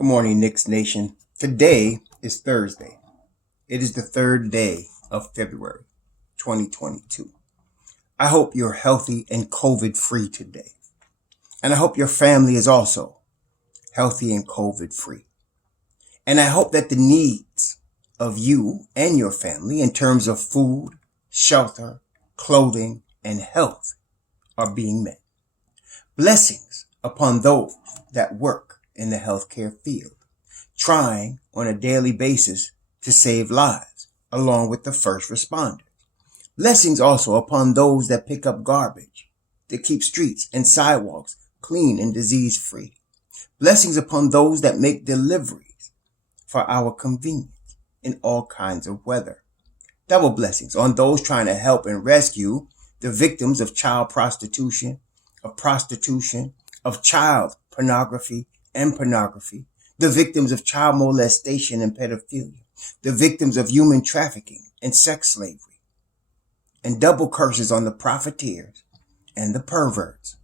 Good morning, Knicks Nation. Today is Thursday. It is the third day of February 2022. I hope you're healthy and COVID-free today. And I hope your family is also healthy and COVID-free. And I hope that the needs of you and your family in terms of food, shelter, clothing, and health are being met. Blessings upon those that work in the healthcare field, trying on a daily basis to save lives, along with the first responders. Blessings also upon those that pick up garbage, to keep streets and sidewalks clean and disease-free. Blessings upon those that make deliveries for our convenience in all kinds of weather. Double blessings on those trying to help and rescue the victims of child prostitution, of child pornography and pornography, the victims of child molestation and pedophilia, the victims of human trafficking and sex slavery, and double curses on the profiteers and the perverts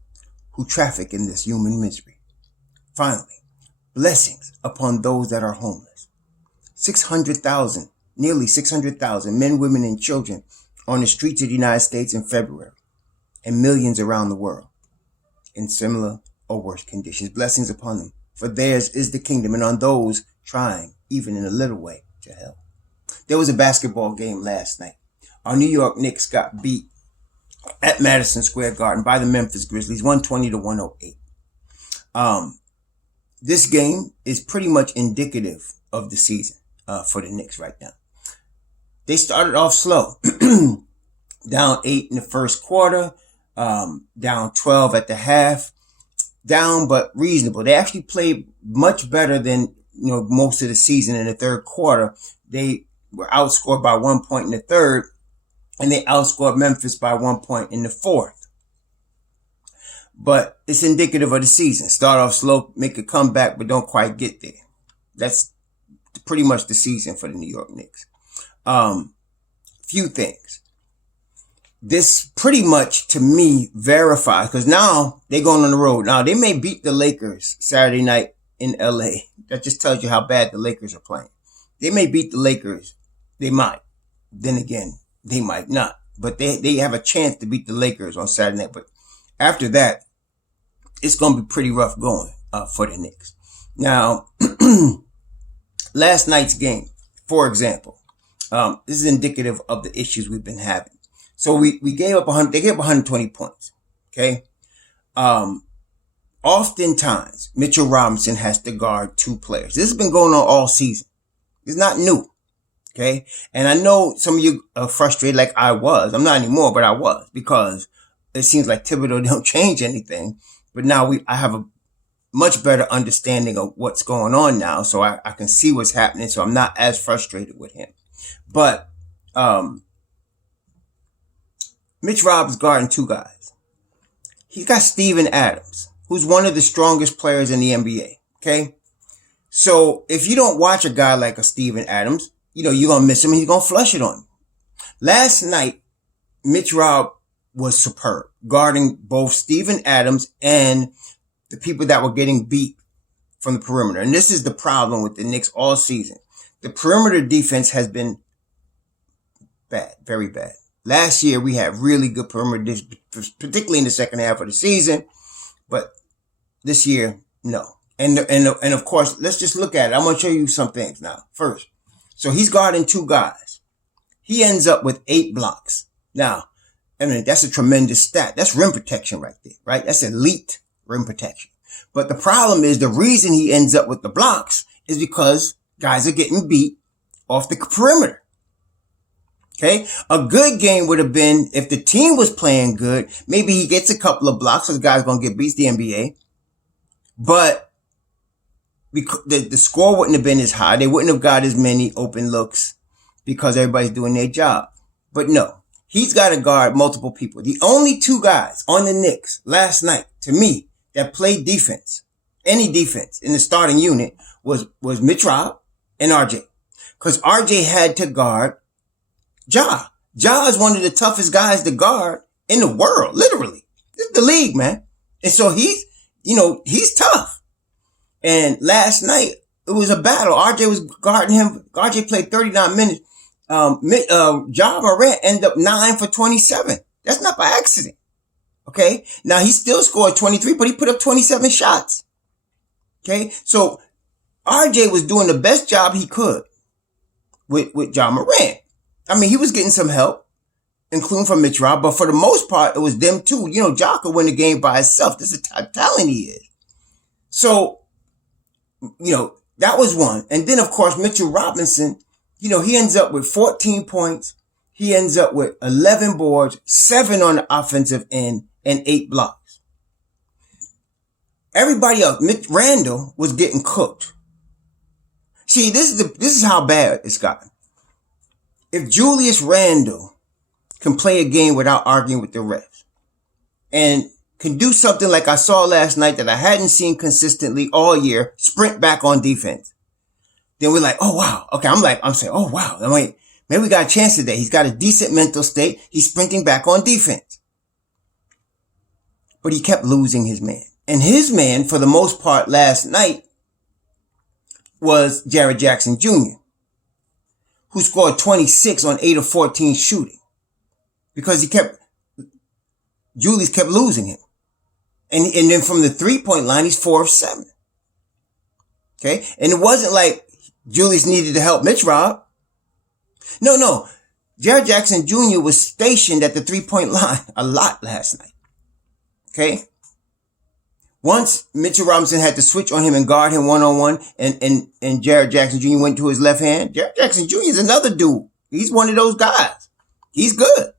who traffic in this human misery. Finally, blessings upon those that are homeless. 600,000, nearly 600,000 men, women, and children on the streets of the United States in February, and millions around the world in similar or worse conditions. Blessings upon them, for theirs is the kingdom, and on those trying, even in a little way, to help. There was a basketball game last night. Our New York Knicks got beat at Madison Square Garden by the Memphis Grizzlies, 120-108. This game is pretty much indicative of the season for the Knicks right now. They started off slow, down 8 in the first quarter, down 12 at the half. Down, but reasonable. They actually played much better than, most of the season in the third quarter. They were outscored by 1 point in the third, and they outscored Memphis by 1 point in the fourth. But it's indicative of the season. Start off slow, make a comeback, but don't quite get there. That's pretty much the season for the New York Knicks. Few things. This pretty much, to me, verifies, because now they're going on the road. Now, they may beat the Lakers Saturday night in LA. That just tells you how bad the Lakers are playing. They may beat the Lakers. They might. Then again, they might not. But they have a chance to beat the Lakers on Saturday night. But after that, it's going to be pretty rough going for the Knicks. Now, last night's game, for example, this is indicative of the issues we've been having. So we gave up they gave up 120 points. Okay. Oftentimes Mitchell Robinson has to guard two players. This has been going on all season. It's not new. Okay. And I know some of you are frustrated like I was. I'm not anymore, but I was, because it seems like Thibodeau don't change anything. But now I have a much better understanding of what's going on now. So I can see what's happening. So I'm not as frustrated with him. But, MitchRobs guarding two guys. He's got Steven Adams, who's one of the strongest players in the NBA. Okay. So if you don't watch a guy like a Steven Adams, you're going to miss him and he's going to flush it on you. Last night, MitchRobs was superb, guarding both Steven Adams and the people that were getting beat from the perimeter. And this is the problem with the Knicks all season. The perimeter defense has been bad, very bad. Last year, we had really good perimeter, particularly in the second half of the season. But this year, no. And of course, let's just look at it. I'm going to show you some things now. First, so he's guarding two guys. He ends up with 8 blocks. Now, that's a tremendous stat. That's rim protection right there, right? That's elite rim protection. But the problem is, the reason he ends up with the blocks is because guys are getting beat off the perimeter. Okay. A good game would have been if the team was playing good. Maybe he gets a couple of blocks. This guy's going to get beat. It's the NBA. But the score wouldn't have been as high. They wouldn't have got as many open looks because everybody's doing their job. But no, he's got to guard multiple people. The only two guys on the Knicks last night, to me, that played defense, any defense in the starting unit was MitchRobs and RJ. Because RJ had to guard Ja. Ja is one of the toughest guys to guard in the world, literally. This is the league, man. And so he's tough. And last night, it was a battle. RJ was guarding him. RJ played 39 minutes. Ja Morant ended up 9 for 27. That's not by accident. Okay. Now he still scored 23, but he put up 27 shots. Okay. So RJ was doing the best job he could with Ja Morant. I mean, he was getting some help, including from MitchRobs, but for the most part, it was them two. You know, Ja could win the game by himself. This is the type of talent he is. So, you know, that was one. And then, of course, Mitchell Robinson, you know, he ends up with 14 points. He ends up with 11 boards, 7 on the offensive end, and 8 blocks. Everybody else, Randall was getting cooked. See, this is how bad it's gotten. If Julius Randle can play a game without arguing with the refs and can do something like I saw last night that I hadn't seen consistently all year, sprint back on defense, then we're like, oh, wow. Okay, I'm saying, oh, wow. I mean, maybe we got a chance today. He's got a decent mental state. He's sprinting back on defense. But he kept losing his man. And his man, for the most part last night, was Jared Jackson Jr., who scored 26 on 8 of 14 shooting. Because Julius kept losing him. And then from the 3-point line, he's 4 of 7. Okay? And it wasn't like Julius needed to help MitchRobs. No. Jared Jackson Jr. was stationed at the 3-point line a lot last night. Okay? Once Mitchell Robinson had to switch on him and guard him one-on-one, and Jared Jackson Jr. went to his left hand, Jared Jackson Jr. is another dude. He's one of those guys. He's good.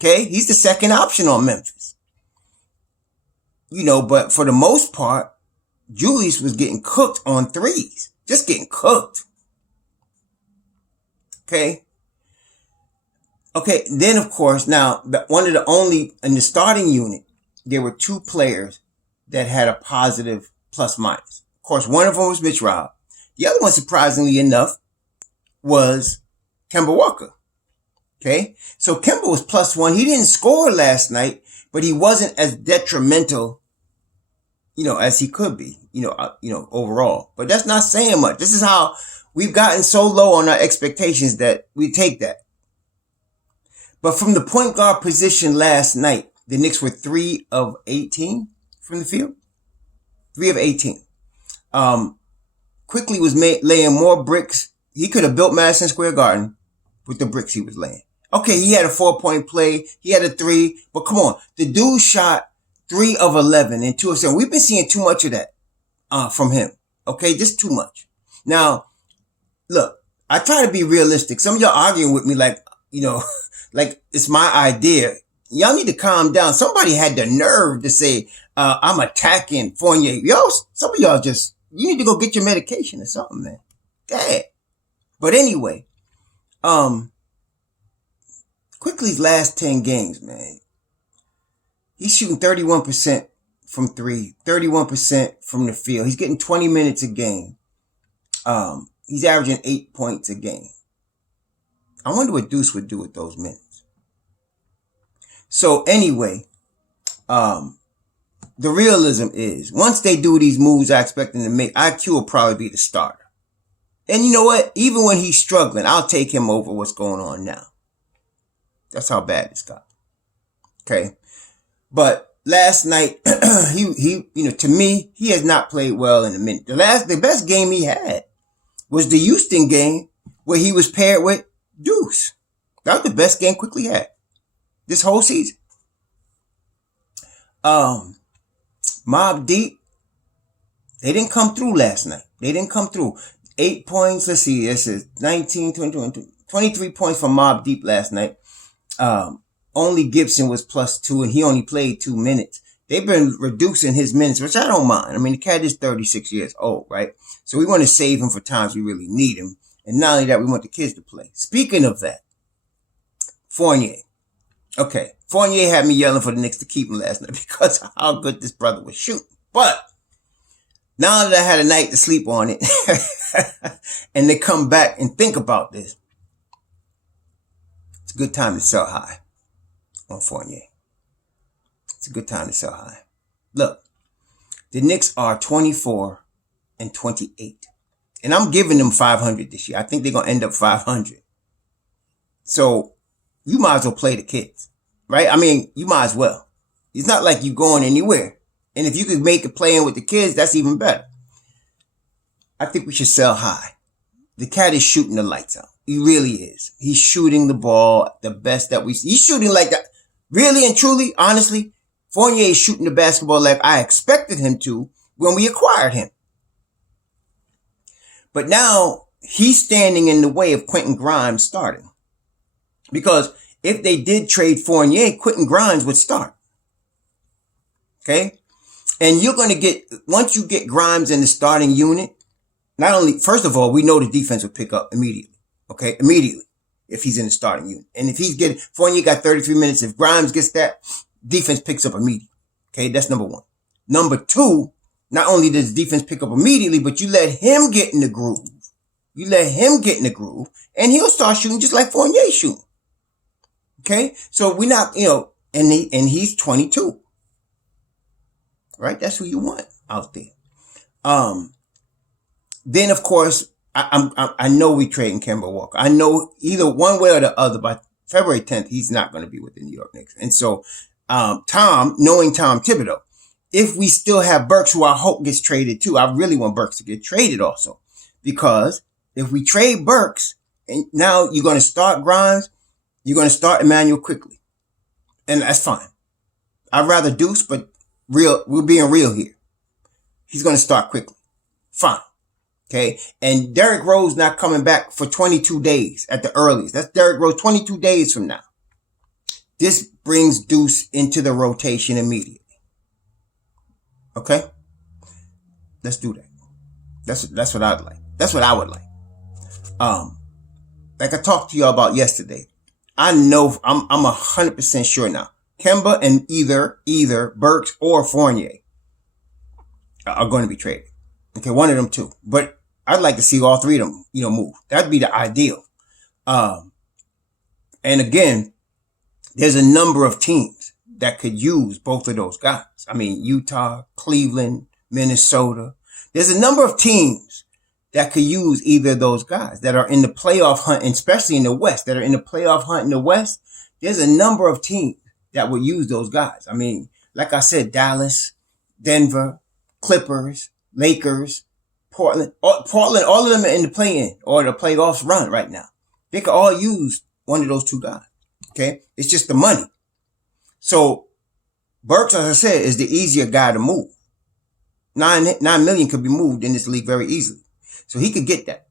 Okay? He's the second option on Memphis. You know, but for the most part, Julius was getting cooked on threes. Just getting cooked. Okay? Okay, then of course, now, one of the only, in the starting unit, there were 2 players that had a positive plus minus. Of course, one of them was MitchRobs. The other one, surprisingly enough, was Kemba Walker. Okay? So Kemba was +1. He didn't score last night, but he wasn't as detrimental, you know, as he could be, overall. But that's not saying much. This is how we've gotten so low on our expectations that we take that. But from the point guard position last night, the Knicks were 3 of 18 from the field. 3 of 18. Quickly was laying more bricks. He could have built Madison Square Garden with the bricks he was laying. Okay, he had a 4-point play. He had a 3. But come on. The dude shot 3 of 11 and 2 of 7. We've been seeing too much of that from him. Okay, just too much. Now, look, I try to be realistic. Some of y'all arguing with me like, like it's my idea. Y'all need to calm down. Somebody had the nerve to say, I'm attacking Fournier. Some of y'all you need to go get your medication or something, man. Dang. But anyway, Quickly's last 10 games, man. He's shooting 31% from 3, 31% from the field. He's getting 20 minutes a game. He's averaging 8 points a game. I wonder what Deuce would do with those minutes. So anyway, the realism is once they do these moves I expect them to make, IQ will probably be the starter. And you know what? Even when he's struggling, I'll take him over what's going on now. That's how bad it's got. Okay. But last night, to me, he has not played well in a minute. The best game he had was the Houston game where he was paired with Deuce. That was the best game Quickly had this whole season. Mobb Deep, they didn't come through last night. They didn't come through. 8 points. Let's see. This is 19, 20, 23 points from Mobb Deep last night. Only Gibson was +2 and he only played 2 minutes. They've been reducing his minutes, which I don't mind. I mean, the cat is 36 years old, right? So we want to save him for times we really need him. And not only that, we want the kids to play. Speaking of that, Fournier. Okay. Fournier had me yelling for the Knicks to keep him last night because of how good this brother was shooting. But now that I had a night to sleep on it and they come back and think about this, it's a good time to sell high on Fournier. It's a good time to sell high. Look, the Knicks are 24 and 28. And I'm giving them 500 this year. I think they're going to end up 500. So you might as well play the kids, right? I mean, you might as well. It's not like you're going anywhere. And if you could make it playing with the kids, that's even better. I think we should sell high. The cat is shooting the lights out. He really is. He's shooting the ball the best that we see. He's shooting like that. Really and truly, honestly, Fournier is shooting the basketball like I expected him to when we acquired him. But now he's standing in the way of Quentin Grimes starting. Because if they did trade Fournier, Quentin Grimes would start. Okay? And you're going to get, once you get Grimes in the starting unit, not only, first of all, we know the defense will pick up immediately. Okay? Immediately. If he's in the starting unit. And if he's getting, Fournier got 33 minutes. If Grimes gets that, defense picks up immediately. Okay? That's number one. Number two, not only does defense pick up immediately, but you let him get in the groove. You let him get in the groove and he'll start shooting just like Fournier shooting. Okay? So we're not, and he's 22. Right? That's who you want out there. Then of course, I know we trading Kemba Walker. I know either one way or the other by February 10th, he's not going to be with the New York Knicks. And so, knowing Tom Thibodeau, if we still have Burks, who I hope gets traded too, I really want Burks to get traded also, because if we trade Burks and now you're going to start Grimes, you're going to start Emmanuel quickly. And that's fine. I'd rather Deuce, but we're being real here. He's going to start quickly. Fine. Okay. And Derrick Rose not coming back for 22 days at the earliest. That's Derrick Rose 22 days from now. This brings Deuce into the rotation immediately. Okay. Let's do that. That's what I'd like. That's what I would like. Like I talked to y'all about yesterday. I know I'm 100% sure now. Kemba and either Burks or Fournier are going to be traded. Okay, one of them too. But I'd like to see all three of them, move. That'd be the ideal. And again, there's a number of teams that could use both of those guys. I mean, Utah, Cleveland, Minnesota. There's a number of teams that could use either of those guys that are in the playoff hunt, and especially in the West, that are in the playoff hunt in the West. There's a number of teams that would use those guys. I mean, like I said, Dallas, Denver, Clippers, Lakers, Portland, all of them are in the play-in or the playoffs run right now. They could all use one of those two guys. Okay. It's just the money. So Burks, as I said, is the easier guy to move. 9 million could be moved in this league very easily. So he could get that.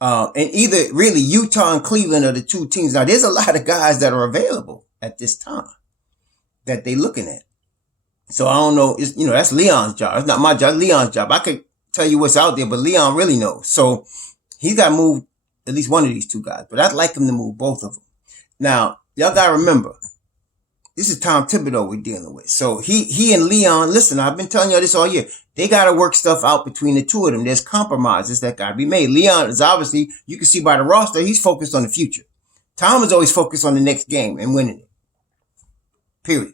And either really Utah and Cleveland are the two teams. Now there's a lot of guys that are available at this time that they looking at. So I don't know. It's, that's Leon's job. It's not my job. It's Leon's job. I could tell you what's out there, but Leon really knows. So he's got to move at least one of these two guys, but I'd like him to move both of them. Now, y'all got to remember, this is Tom Thibodeau we're dealing with. So he and Leon, listen, I've been telling y'all this all year. They got to work stuff out between the two of them. There's compromises that got to be made. Leon is obviously, you can see by the roster, he's focused on the future. Tom is always focused on the next game and winning it. Period.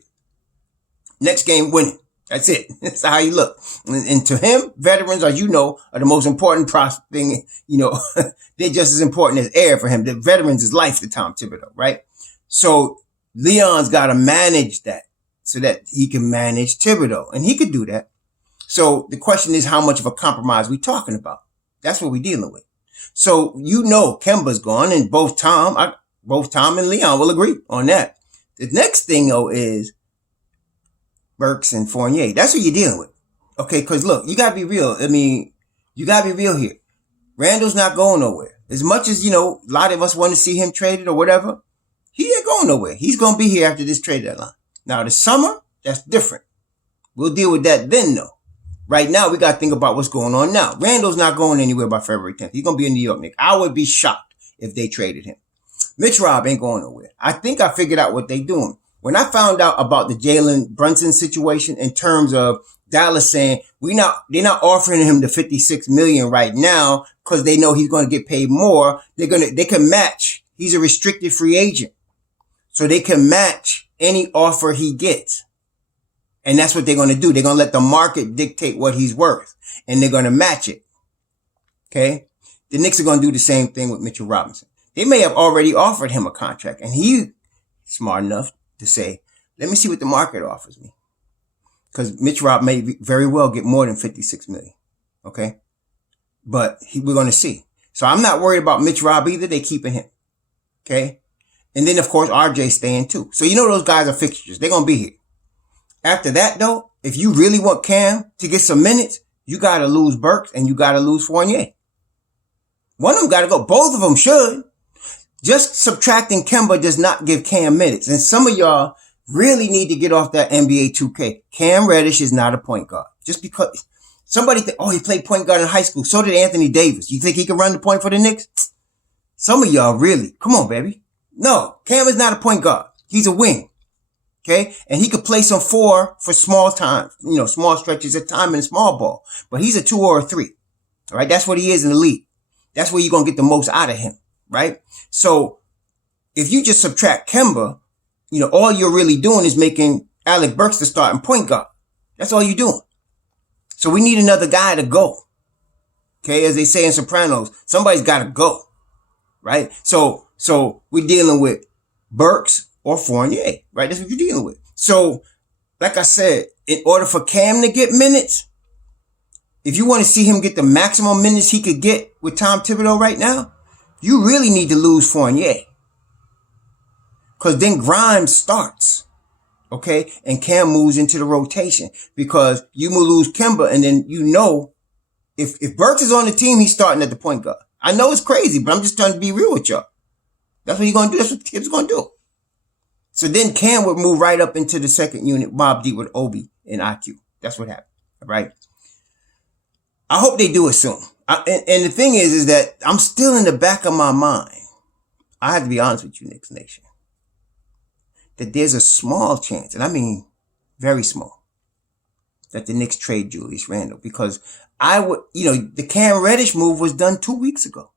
Next game, winning. That's it. That's how you look. And to him, veterans, as you know, are the most important thing. They're just as important as air for him. The veterans is life to Tom Thibodeau, right? So Leon's got to manage that so that he can manage Thibodeau. And he could do that. So the question is, how much of a compromise we talking about? That's what we're dealing with. So Kemba's gone, and both Tom and Leon will agree on that. The next thing though is Burks and Fournier. That's what you're dealing with. Okay, because look, you gotta be real. I mean, you gotta be real here. Randall's not going nowhere. As much as, a lot of us want to see him traded or whatever, he ain't going nowhere. He's going to be here after this trade deadline. Now, the summer, that's different. We'll deal with that then, though. Right now, we got to think about what's going on now. Randall's not going anywhere by February 10th. He's going to be in New York, Nick. I would be shocked if they traded him. MitchRobs ain't going nowhere. I think I figured out what they're doing. When I found out about the Jalen Brunson situation in terms of Dallas saying they're not offering him the $56 million right now because they know he's going to get paid more. They can match. He's a restricted free agent. So they can match any offer he gets. And that's what they're going to do. They're going to let the market dictate what he's worth. And they're going to match it. Okay. The Knicks are going to do the same thing with Mitchell Robinson. They may have already offered him a contract, and he's smart enough to say, let me see what the market offers me. Because Mitch Rob may very well get more than $56 million. Okay. But we're going to see. So I'm not worried about Mitch Rob either. They keeping him. Okay. And then, of course, RJ staying too. So you know those guys are fixtures. They're going to be here. After that, though, if you really want Cam to get some minutes, you got to lose Burks and you got to lose Fournier. One of them got to go. Both of them should. Just subtracting Kemba does not give Cam minutes. And some of y'all really need to get off that NBA 2K. Cam Reddish is not a point guard. Just because somebody think, oh, he played point guard in high school. So did Anthony Davis. You think he can run the point for the Knicks? Some of y'all really. Come on, baby. No, Cam is not a point guard. He's a wing. Okay. And he could play some 4 for small time, small stretches of time in small ball, but he's a 2 or a 3. All right. That's what he is in the league. That's where you're going to get the most out of him. Right. So if you just subtract Kemba, all you're really doing is making Alec Burks the starting point guard. That's all you're doing. So we need another guy to go. Okay. As they say in Sopranos, somebody's got to go. Right. So we're dealing with Burks or Fournier, right? That's what you're dealing with. So, like I said, in order for Cam to get minutes, if you want to see him get the maximum minutes he could get with Tom Thibodeau right now, you really need to lose Fournier. Because then Grimes starts, okay? And Cam moves into the rotation because you will lose Kemba, and then if Burks is on the team, he's starting at the point guard. I know it's crazy, but I'm just trying to be real with y'all. That's what he's going to do. That's what Kid's going to do. So then Cam would move right up into the second unit, Mobb Deep with Obi and IQ. That's what happened. All right. I hope they do it soon. And the thing is that I'm still in the back of my mind. I have to be honest with you, Knicks Nation, that there's a small chance, and I mean very small, that the Knicks trade Julius Randle, because the Cam Reddish move was done 2 weeks ago.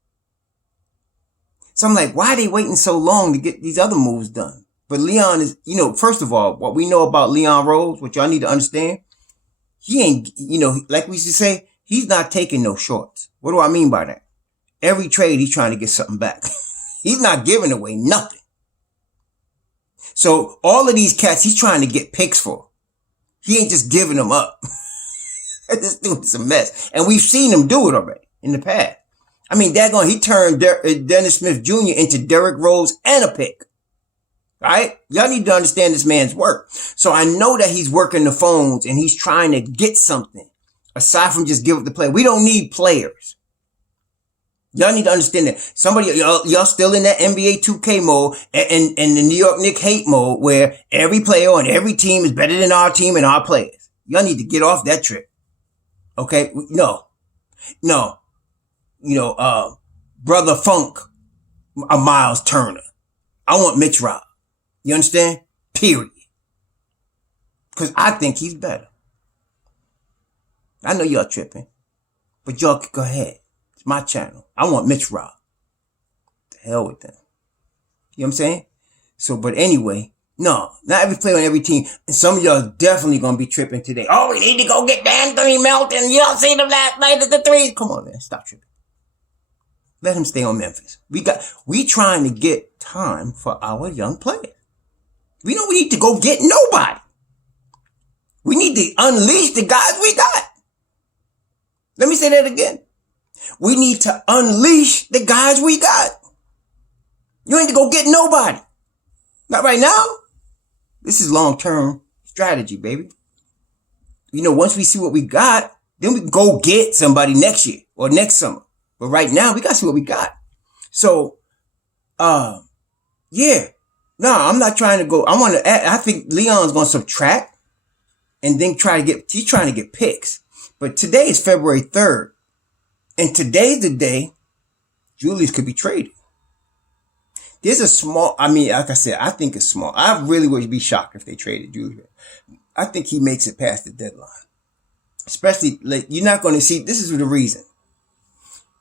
So I'm like, why are they waiting so long to get these other moves done? But Leon is, first of all, what we know about Leon Rose, what y'all need to understand, he ain't, like we used to say, he's not taking no shorts. What do I mean by that? Every trade, he's trying to get something back. He's not giving away nothing. So all of these cats, he's trying to get picks for. He ain't just giving them up. This dude's a mess. And we've seen him do it already in the past. I mean, he turned Dennis Smith Jr. into Derrick Rose and a pick. Right? Y'all need to understand this man's work. So I know that he's working the phones and he's trying to get something aside from just give up the play. We don't need players. Y'all need to understand that. Y'all still in that NBA 2K mode and the New York Knicks hate mode where every player on every team is better than our team and our players. Y'all need to get off that trip. Okay? No. Brother Funk, a Miles Turner. I want MitchRobs. You understand? Period. Because I think he's better. I know y'all tripping, but y'all can go ahead. It's my channel. I want MitchRobs. The hell with them. You know what I'm saying? So, but anyway, no, not every player on every team. And some of y'all definitely going to be tripping today. Oh, we need to go get Anthony Melton. Y'all seen him last night at the 3. Come on, man. Stop tripping. Let him stay on Memphis. We trying to get time for our young players. We don't need to go get nobody. We need to unleash the guys we got. Let me say that again. We need to unleash the guys we got. You ain't to go get nobody. Not right now. This is long-term strategy, baby. Once we see what we got, then we can go get somebody next year or next summer. But right now, we got to see what we got. So, yeah. No, I'm not trying to go. I think Leon's going to subtract and then he's trying to get picks. But today is February 3rd. And today's the day Julius could be traded. There's like I said, I think it's small. I really would be shocked if they traded Julius. I think he makes it past the deadline. Especially, you're not going to see, this is the reason.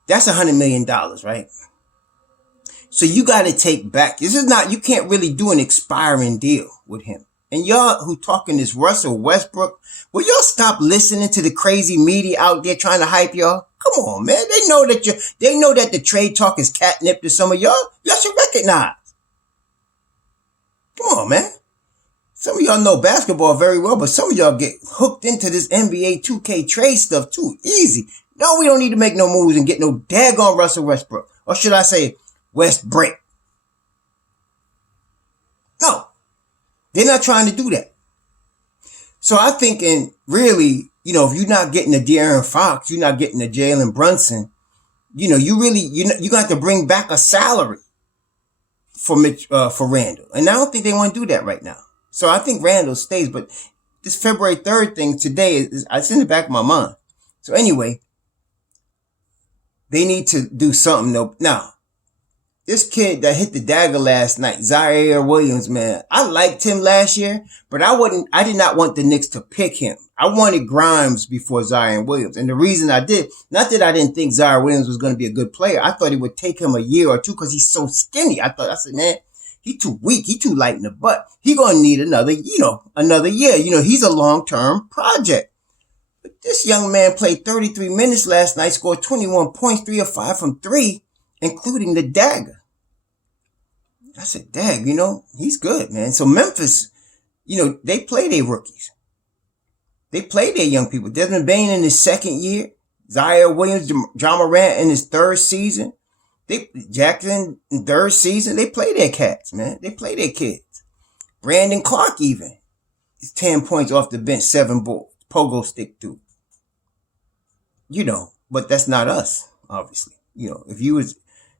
That's $100 million, right? So you got to take back. You can't really do an expiring deal with him. And y'all who talking this Russell Westbrook, will y'all stop listening to the crazy media out there trying to hype y'all? Come on, man. They know that the trade talk is catnip to some of y'all. Y'all should recognize. Come on, man. Some of y'all know basketball very well, but some of y'all get hooked into this NBA 2K trade stuff too easy. No, we don't need to make no moves and get no daggone Russell Westbrook. Or should I say Westbrook? No. They're not trying to do that. So I'm thinking, really, if you're not getting a De'Aaron Fox, you're not getting a Jalen Brunson, you got to bring back a salary for Randall. And I don't think they want to do that right now. So I think Randall stays, but this February 3rd thing today it's in the back of my mind. So anyway, they need to do something though. Now, this kid that hit the dagger last night, Zaire Williams, man, I liked him last year, but I did not want the Knicks to pick him. I wanted Grimes before Zaire Williams. And the reason I did, not that I didn't think Zaire Williams was going to be a good player. I thought it would take him a year or two because he's so skinny. I said, man, he too weak. He too light in the butt. He going to need another year. He's a long-term project. But this young man played 33 minutes last night, scored 21 points, 3 of 5 from 3, including the dagger. I said, dag, he's good, man. So Memphis, they play their rookies. They play their young people. Desmond Bane in his second year. Zaire Williams, John Morant in his third season. Jackson in third season. They play their cats, man. They play their kids. Brandon Clark even. He's 10 points off the bench, 7 balls. Pogo stick through. But that's not us, obviously.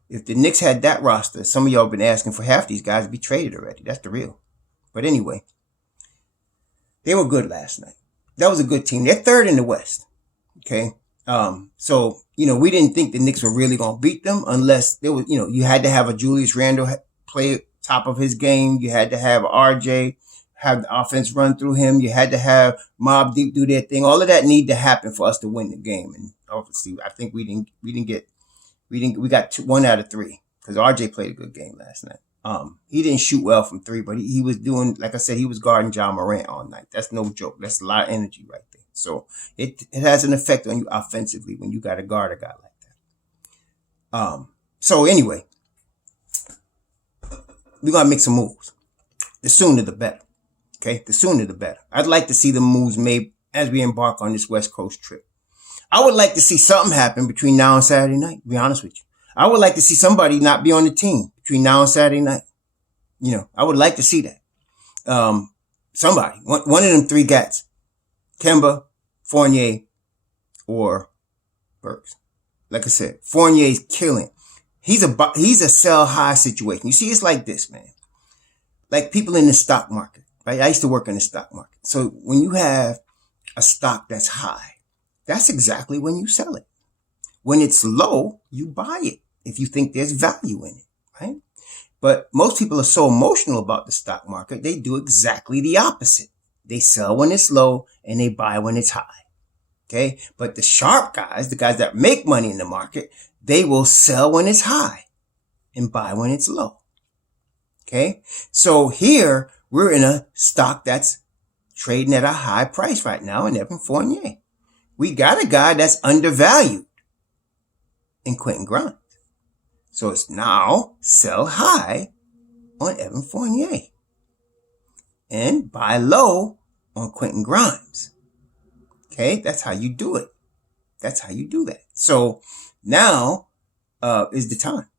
If the Knicks had that roster, some of y'all have been asking for half these guys to be traded already. That's the real. But anyway, they were good last night. That was a good team. They're third in the West. Okay. So, we didn't think the Knicks were really going to beat them unless there was, you had to have a Julius Randle play top of his game. You had to have RJ have the offense run through him. You had to have Mobb Deep do their thing. All of that need to happen for us to win the game. And obviously, I think we got 1 out of 3 because RJ played a good game last night. He didn't shoot well from 3, but he was doing, like I said, he was guarding John Morant all night. That's no joke. That's a lot of energy right there. So it has an effect on you offensively when you got to guard a guy like that. So anyway, we're going to make some moves. The sooner the better. Okay. The sooner the better. I'd like to see the moves made as we embark on this West Coast trip. I would like to see something happen between now and Saturday night, to be honest with you. I would like to see somebody not be on the team between now and Saturday night. I would like to see that. Somebody, one of them 3 guys, Kemba, Fournier, or Burks. Like I said, Fournier's killing. He's a sell high situation. You see, it's like this, man. Like people in the stock market, right? I used to work in the stock market. So when you have a stock that's high, that's exactly when you sell it. When it's low, you buy it if you think there's value in it, right? But most people are so emotional about the stock market, they do exactly the opposite. They sell when it's low and they buy when it's high. Okay. But the sharp guys, the guys that make money in the market, they will sell when it's high and buy when it's low. Okay. So here we're in a stock that's trading at a high price right now in Evan Fournier. We got a guy that's undervalued in Quentin Grimes. So it's now sell high on Evan Fournier and buy low on Quentin Grimes. Okay, that's how you do it. That's how you do that. So now is the time.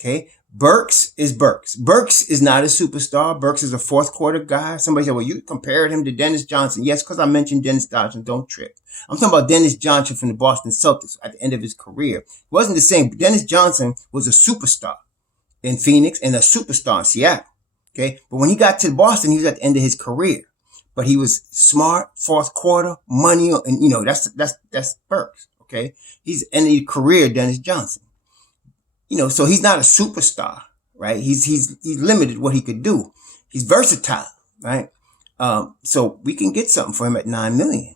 Okay, Burks is Burks. Burks is not a superstar. Burks is a fourth quarter guy. Somebody said, well, you compared him to Dennis Johnson. Yes, because I mentioned Dennis Johnson. Don't trip. I'm talking about Dennis Johnson from the Boston Celtics at the end of his career. It wasn't the same. Dennis Johnson was a superstar in Phoenix and a superstar in Seattle. Okay, but when he got to Boston, he was at the end of his career. But he was smart, fourth quarter, money, and that's Burks. Okay, he's end of his career, Dennis Johnson. So he's not a superstar, right? He's limited what he could do. He's versatile, right? So we can get something for him at $9 million.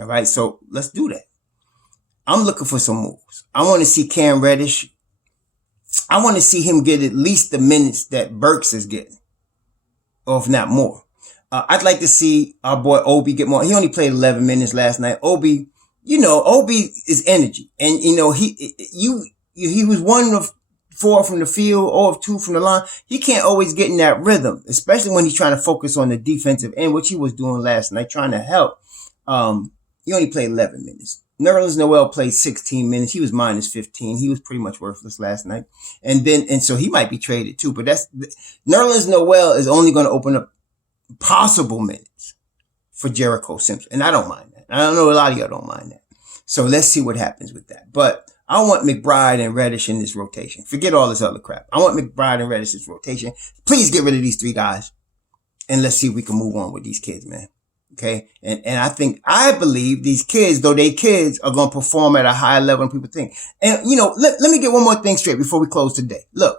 All right. So let's do that. I'm looking for some moves. I want to see Cam Reddish. I want to see him get at least the minutes that Burks is getting, or if not more. I'd like to see our boy Obi get more. He only played 11 minutes last night. Obi, Obi is energy. And, he was 1 of 4 from the field, 0 of 2 from the line. He can't always get in that rhythm, especially when he's trying to focus on the defensive end, which he was doing last night, trying to help. He only played 11 minutes. Nerlens Noel played 16 minutes. He was minus 15. He was pretty much worthless last night. And so he might be traded too. But Nerlens Noel is only going to open up possible minutes for Jericho Simpson. And I don't mind that. I don't know a lot of y'all don't mind that. So let's see what happens with that. But I want McBride and Reddish in this rotation. Forget all this other crap. I want McBride and Reddish in this rotation. Please get rid of these 3 guys. And let's see if we can move on with these kids, man. Okay. And I believe these kids, though they kids, are going to perform at a higher level than people think. And, let me get one more thing straight before we close today. Look,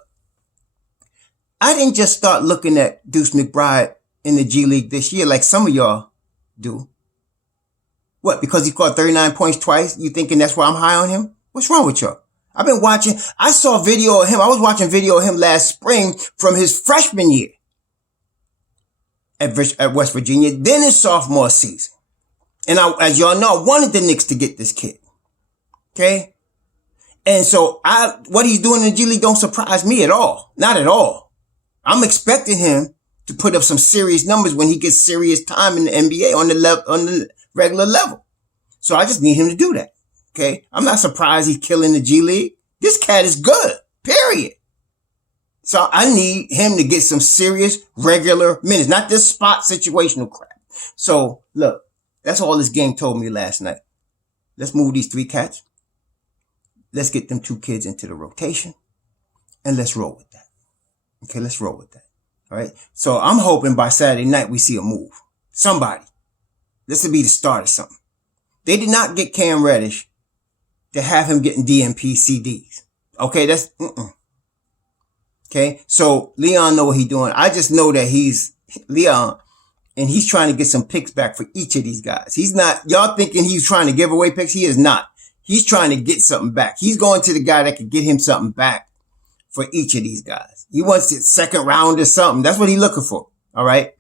I didn't just start looking at Deuce McBride in the G League this year like some of y'all do. What? Because he caught 39 points twice? You thinking that's why I'm high on him? What's wrong with y'all? I've been watching. I saw video of him. I was watching video of him last spring from his freshman year at West Virginia, then his sophomore season. And as y'all know, I wanted the Knicks to get this kid. Okay? And so what he's doing in the G League don't surprise me at all. Not at all. I'm expecting him to put up some serious numbers when he gets serious time in the NBA on the regular level. So I just need him to do that. Okay? I'm not surprised he's killing the G League. This cat is good. Period. So I need him to get some serious regular minutes, not this spot situational crap. So look, that's all this game told me last night. Let's move these 3 cats. Let's get them 2 kids into the rotation and let's roll with that. Okay, let's roll with that. All right. So I'm hoping by Saturday night we see a move. Somebody. This will be the start of something. They did not get Cam Reddish to have him getting DMP CDs. Okay, that's Okay, so Leon know what he's doing. I just know that he's Leon, and he's trying to get some picks back for each of these guys. He's not, y'all thinking he's trying to give away picks. He is not. He's trying to get something back. He's going to the guy that can get him something back for each of these guys. He wants it 2nd round or something. That's what he's looking for. All right.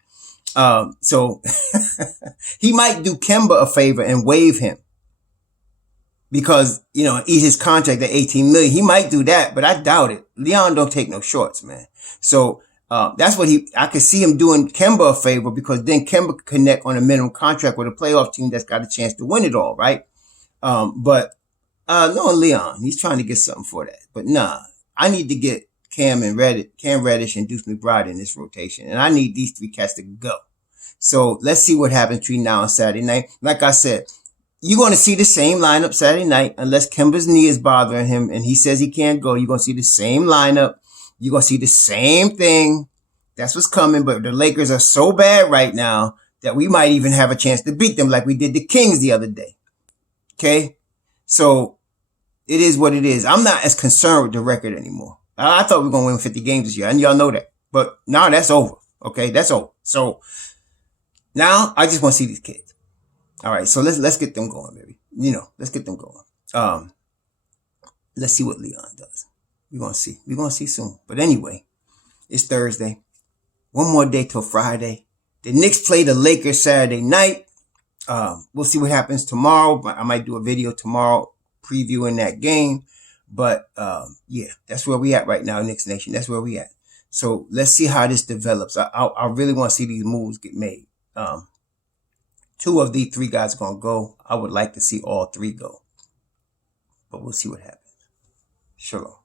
So he might do Kemba a favor and waive him because, eat his contract at $18 million. He might do that, but I doubt it. Leon don't take no shorts, man. So, that's what I could see him doing Kemba a favor because then Kemba could connect on a minimum contract with a playoff team that's got a chance to win it all, right? But knowing Leon, he's trying to get something for that. But nah, I need to get Cam Reddish and Deuce McBride in this rotation. And I need these 3 cats to go. So let's see what happens between now and Saturday night. Like I said, you're going to see the same lineup Saturday night unless Kemba's knee is bothering him and he says he can't go. You're going to see the same lineup. You're going to see the same thing. That's what's coming. But the Lakers are so bad right now that we might even have a chance to beat them like we did the Kings the other day. Okay? So it is what it is. I'm not as concerned with the record anymore. I thought we were going to win 50 games this year, and y'all know that. But now that's over. Okay? That's over. So now I just want to see these kids. All right, so let's get them going, baby. Let's get them going. Let's see what Leon does. We're gonna see. We're gonna see soon. But anyway, it's Thursday. One more day till Friday. The Knicks play the Lakers Saturday night. We'll see what happens tomorrow. I might do a video tomorrow previewing that game. But yeah, that's where we at right now, Knicks Nation. That's where we at. So let's see how this develops. I really want to see these moves get made. 2 of these 3 guys are going to go. I would like to see all 3 go. But we'll see what happens. Shalom.